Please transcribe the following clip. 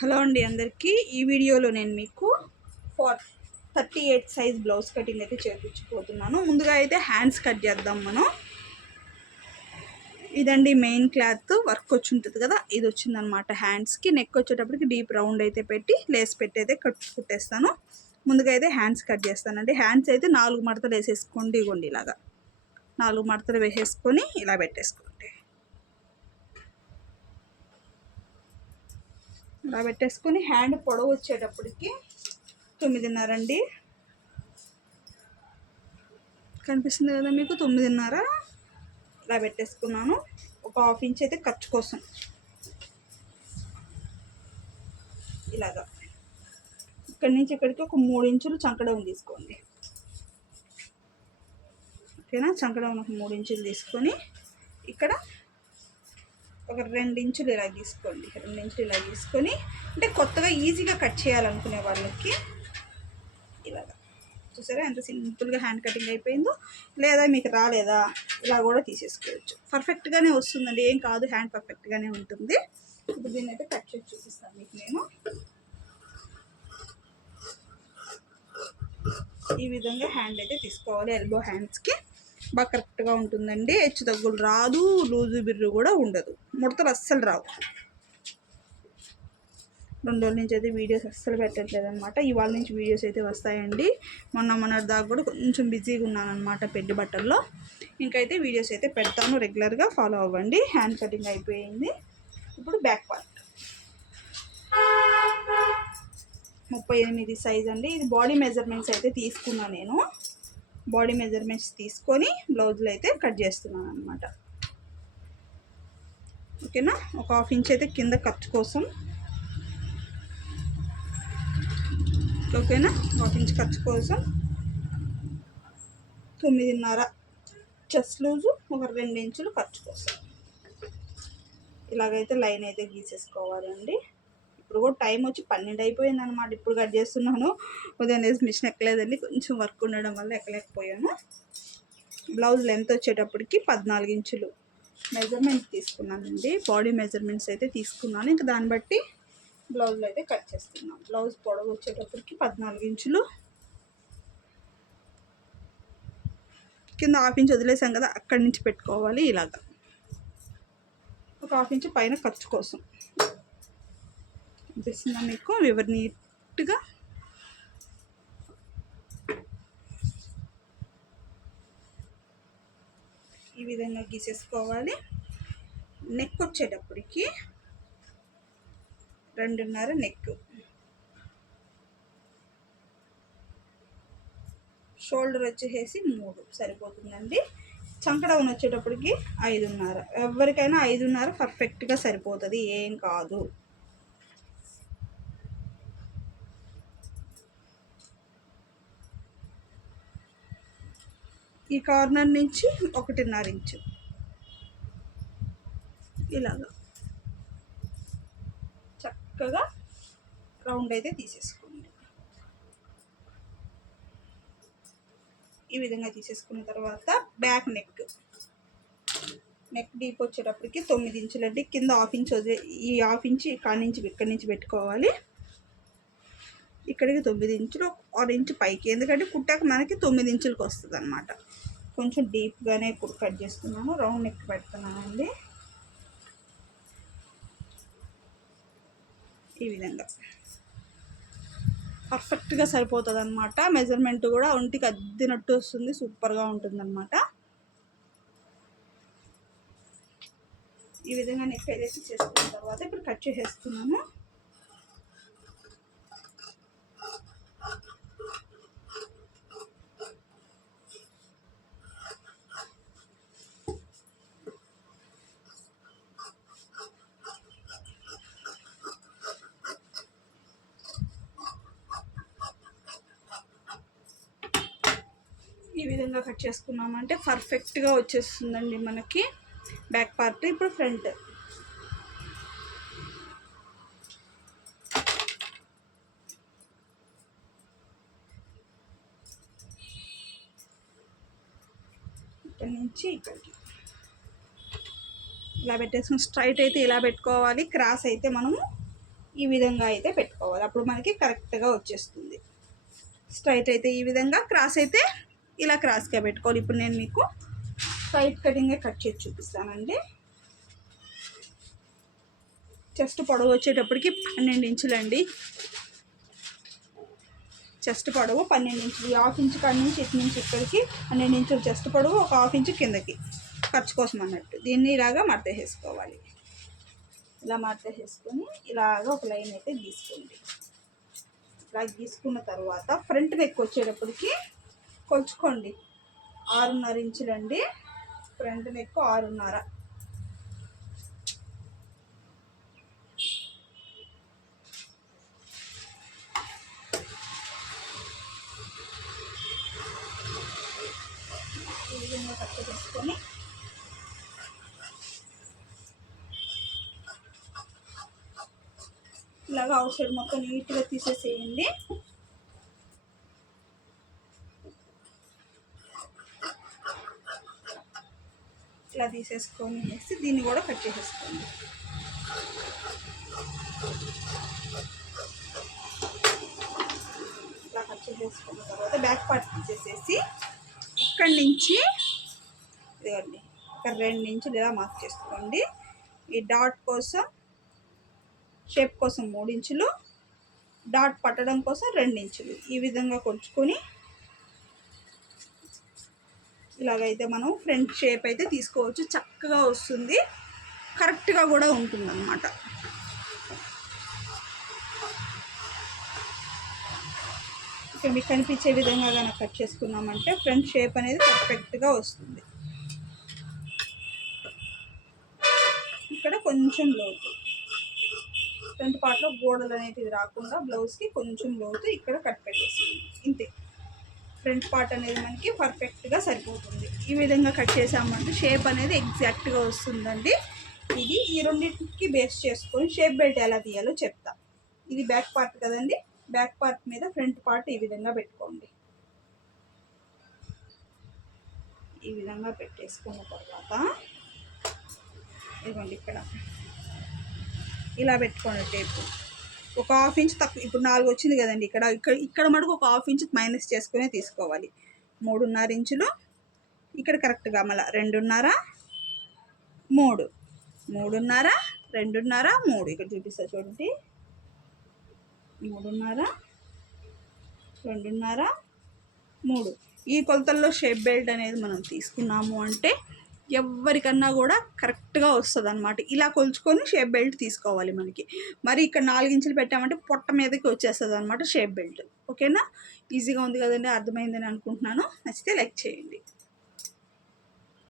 Hello అండి అందరికీ. ఈ వీడియోలో నేను మీకు for thirty eight size blouse cutting అయితే చేర్పించిపోతున్నాను ముందుగా అయితే హ్యాండ్స్ కట్ చేద్దాం మనం. ఇదండి మెయిన్ క్లాత్. వర్క్ వచ్చి ఉంటుంది కదా ఇది వచ్చిందనమాట హ్యాండ్స్కి. నెక్ వచ్చేటప్పటికి డీప్ రౌండ్ అయితే పెట్టి లేస్ పెట్టి అయితే కట్ కుట్టేస్తాను. ముందుగా అయితే హ్యాండ్స్ కట్ చేస్తానండి. హ్యాండ్స్ అయితే నాలుగు మడతలు వేసేసుకోండి ఇగోండి ఇలాగా. నాలుగు మడతలు వేసేసుకొని ఇలా పెట్టేసుకోండి. ఇలా పెట్టేసుకొని హ్యాండ్ పొడవు వచ్చేటప్పటికి తొమ్మిదిన్నర అండి. కనిపిస్తుంది కదా మీకు? తొమ్మిదిన్నర ఇలా పెట్టేసుకున్నాను. ఒక హాఫ్ ఇంచ్ అయితే ఖర్చు కోసం. ఇలాగా. ఇక్కడి నుంచి ఇక్కడికి ఒక మూడు ఇంచులు చంకడం తీసుకోండి. ఓకేనా? చంకడం ఒక మూడు ఇంచులు తీసుకొని ఇక్కడ ఒక రెండు ఇంచులు ఇలా తీసుకోండి. రెండు ఇంచులు ఇలా తీసుకొని అంటే కొత్తగా ఈజీగా కట్ చేయాలనుకునే వాళ్ళకి ఇలాగా. చూసారా? ఎంత సింపుల్గా హ్యాండ్ కటింగ్ అయిపోయిందో? లేదా మీకు రాలేదా? ఇలా కూడా తీసేసుకోవచ్చు. పర్ఫెక్ట్గానే వస్తుందండి. ఏం కాదు హ్యాండ్ పర్ఫెక్ట్గానే ఉంటుంది. ఇప్పుడు దీన్ని అయితే కట్ చేసి చూపిస్తాను మీకు నేను. ఈ విధంగా హ్యాండ్ అయితే తీసుకోవాలి ఎల్బో హ్యాండ్స్కి. బాగా కరెక్ట్గా ఉంటుందండి. హెచ్చు తగ్గులు రాదు లూజు బిర్రు కూడా ఉండదు. ముడతలు అస్సలు రావు. రెండు రోజుల నుంచి అయితే వీడియోస్ అస్సలు పెట్టట్లేదు అనమాట ఇవాళ నుంచి వీడియోస్ అయితే వస్తాయండి. మొన్న మొన్నటి దాకా కూడా కొంచెం బిజీగా ఉన్నాను అనమాట పెళ్ళి బట్టల్లో. ఇంకైతే వీడియోస్ అయితే పెడతాను రెగ్యులర్గా ఫాలో అవ్వండి. హ్యాండ్ కటింగ్ అయిపోయింది. ఇప్పుడు బ్యాక్ పార్ట్. ముప్పై ఎనిమిది సైజ్ అండి. ఇది బాడీ మెజర్మెంట్స్ అయితే తీసుకున్నాను నేను. బాడీ మెజర్మెంట్స్ తీసుకొని బ్లౌజులు అయితే కట్ చేస్తున్నాను అనమాట ఓకేనా? ఒక హాఫ్ ఇంచ్ అయితే కింద ఖర్చు కోసం. ఓకేనా? హాఫ్ ఇంచ్ ఖర్చు కోసం తొమ్మిదిన్నర చెస్ట్ లూజు ఒక రెండు ఇంచులు ఖర్చు కోసం. ఇలాగైతే లైన్ అయితే గీసేసుకోవాలండి. ఇప్పుడు కూడా టైం వచ్చి పన్నెండు అయిపోయింది అనమాట ఇప్పుడు కట్ చేస్తున్నాను. ఉదయం వేసి మిషన్ ఎక్కలేదండి. కొంచెం వర్క్ ఉండడం వల్ల ఎక్కలేకపోయాను. బ్లౌజ్ లెంత్ వచ్చేటప్పటికి పద్నాలుగు ఇంచులు మెజర్మెంట్ తీసుకున్నానండి. బాడీ మెజర్మెంట్స్ అయితే తీసుకున్నాను. ఇంకా దాన్ని బట్టి బ్లౌజ్లో అయితే కట్ చేస్తున్నాను. బ్లౌజ్ పొడవు వచ్చేటప్పటికి పద్నాలుగు ఇంచులు. కింద హాఫ్ ఇంచ్ వదిలేసాం కదా అక్కడి నుంచి పెట్టుకోవాలి ఇలాగా. ఒక హాఫ్ ఇంచ్ పైన ఖర్చు కోసం. అనిపిస్తుందా మీకు ఎవరు నీట్గా? ఈ విధంగా గీసేసుకోవాలి. నెక్ వచ్చేటప్పటికి రెండున్నర నెక్. షోల్డర్ వచ్చేసి మూడు సరిపోతుందండి. చంకడౌన్ వచ్చేటప్పటికి ఐదున్నర. ఎవరికైనా ఐదున్నర పర్ఫెక్ట్గా సరిపోతుంది ఏం కాదు. ఈ కార్నర్ నుంచి ఒకటిన్నర ఇంచు. ఇలాగా. చక్కగా రౌండ్ అయితే తీసేసుకోండి. ఈ విధంగా తీసేసుకున్న తర్వాత బ్యాక్ నెక్. నెక్ డీప్ వచ్చేటప్పటికి తొమ్మిది ఇంచులండి కింద హాఫ్ ఇంచ్ వదిలే ఈ హాఫ్ ఇంచ్ కాడి నుంచి ఇక్కడి నుంచి పెట్టుకోవాలి. ఇక్కడికి తొమ్మిది ఇంచులు ఆరు ఇంచు పైకి. ఎందుకంటే కుట్టాక మనకి తొమ్మిది ఇంచులకు వస్తుంది అనమాట కొంచెం డీప్గానే కట్ చేస్తున్నాను. రౌండ్ నెక్ పెడుతున్నాను అండి ఈ విధంగా. పర్ఫెక్ట్గా సరిపోతుంది అనమాట మెజర్మెంట్ కూడా ఒంటికి అద్దినట్టు వస్తుంది. సూపర్గా ఉంటుంది అనమాట ఈ విధంగా నెక్ ఏదైతే చేసుకున్న తర్వాత ఇప్పుడు కట్ చేసేస్తున్నాను. ఈ విధంగా కట్ చేసుకున్నామంటే పర్ఫెక్ట్గా వచ్చేస్తుందండి మనకి బ్యాక్ పార్ట్ ఇప్పుడు ఫ్రంట్. ఇక్కడ నుంచి ఇక్కడికి. ఇలా పెట్టేసుకుని స్ట్రైట్ అయితే ఇలా పెట్టుకోవాలి క్రాస్ అయితే మనము ఈ విధంగా అయితే పెట్టుకోవాలి. అప్పుడు మనకి కరెక్ట్గా వచ్చేస్తుంది. స్ట్రైట్ అయితే ఈ విధంగా క్రాస్ అయితే ఇలా క్రాస్గా పెట్టుకోవాలి. ఇప్పుడు నేను మీకు సైడ్ కటింగే కట్ చేసి చూపిస్తానండి. చెస్ట్ పొడవు వచ్చేటప్పటికి పన్నెండు ఇంచులండి. చెస్ట్ పొడవు పన్నెండు ఇంచులు. ఈ హాఫ్ ఇంచు కాడి నుంచి ఇటు నుంచి ఇక్కడికి పన్నెండు ఇంచులు చెస్ట్ పొడవు ఒక హాఫ్ ఇంచు కిందకి. ఖర్చు కోసం అన్నట్టు. దీన్ని ఇలాగా మడత వేసుకోవాలి ఇలా మడత వేసుకొని ఇలాగా ఒక లైన్ అయితే గీసుకోండి. ఇలా గీసుకున్న తర్వాత ఫ్రంట్ నెక్ వచ్చేటప్పటికి కొలుచుకోండి. ఆరున్నర ఇంచులండి. ఫ్రంట్ నెక్ ఆరున్నర. ఈ విధంగా కట్ చేసుకొని ఇలాగ అవుట్ సైడ్ మొత్తం నీట్గా తీసేసేయండి. ఇట్లా తీసేసుకొని వేసి దీన్ని కూడా కట్ చేసేసుకోండి. ఇట్లా కట్ చేసేసుకున్న తర్వాత బ్యాక్ పార్ట్ తీసేసేసి ఇక్కడి నుంచి ఇదిగోండి ఒక రెండు ఇంచులు లేదా మార్క్ చేసుకోండి. ఈ డాట్ కోసం షేప్ కోసం మూడు ఇంచులు డాట్ పట్టడం కోసం రెండు ఇంచులు. ఈ విధంగా కొలుచుకొని ఇలాగైతే మనం ఫ్రంట్ షేప్ అయితే తీసుకోవచ్చు. చక్కగా వస్తుంది. కరెక్ట్గా కూడా ఉంటుంది అన్నమాట మీకు కనిపించే విధంగా కనుక కట్ చేసుకున్నామంటే ఫ్రంట్ షేప్ అనేది పర్ఫెక్ట్గా వస్తుంది. ఇక్కడ కొంచెం లోతు. ఫ్రంట్ పార్ట్లో గోడలు అనేటివి రాకుండా బ్లౌజ్కి కొంచెం లోతు ఇక్కడ కట్ పెట్టేస్తుంది ఇంతే. ఫ్రంట్ పార్ట్ అనేది మనకి పర్ఫెక్ట్గా సరిపోతుంది. ఈ విధంగా కట్ చేసామంటే షేప్ అనేది ఎగ్జాక్ట్గా వస్తుందండి. ఇది ఈ రెండింటికి బేస్ చేసుకొని షేప్ బెల్ట్ ఎలా తీయాలో చెప్తా. ఇది బ్యాక్ పార్ట్ కదండి. బ్యాక్ పార్ట్ మీద ఫ్రంట్ పార్ట్ ఈ విధంగా పెట్టుకోండి. ఈ విధంగా పెట్టేసుకున్న తర్వాత ఇదిగోండి ఇక్కడ. ఇలా పెట్టుకోండి టేపు. ఒక హాఫ్ ఇంచ్ తక్కువ ఇప్పుడు నాలుగు వచ్చింది కదండి ఇక్కడ ఇక్కడ ఇక్కడ మటుకు ఒక హాఫ్ ఇంచ్ మైనస్ చేసుకునే తీసుకోవాలి. మూడున్నర ఇంచులు ఇక్కడ కరెక్ట్గా మళ్ళీ రెండున్నర మూడు. మూడున్నర రెండున్నర మూడు. ఇక్కడ చూపిస్తా చూడండి. మూడున్నర రెండున్నర మూడు. ఈ కొలతల్లో షేప్ బెల్ట్ అనేది మనం తీసుకున్నాము అంటే ఎవరికన్నా కూడా కరెక్ట్గా వస్తుంది అనమాట ఇలా కొలుచుకొని షేప్ బెల్ట్ తీసుకోవాలి మనకి. మరి ఇక్కడ నాలుగించులు పెట్టామంటే పొట్ట మీదకి వచ్చేస్తుంది అనమాట షేప్ బెల్ట్. ఓకేనా? ఈజీగా ఉంది కదండి అర్థమైందని అనుకుంటున్నాను. నచ్చితే లైక్ చేయండి.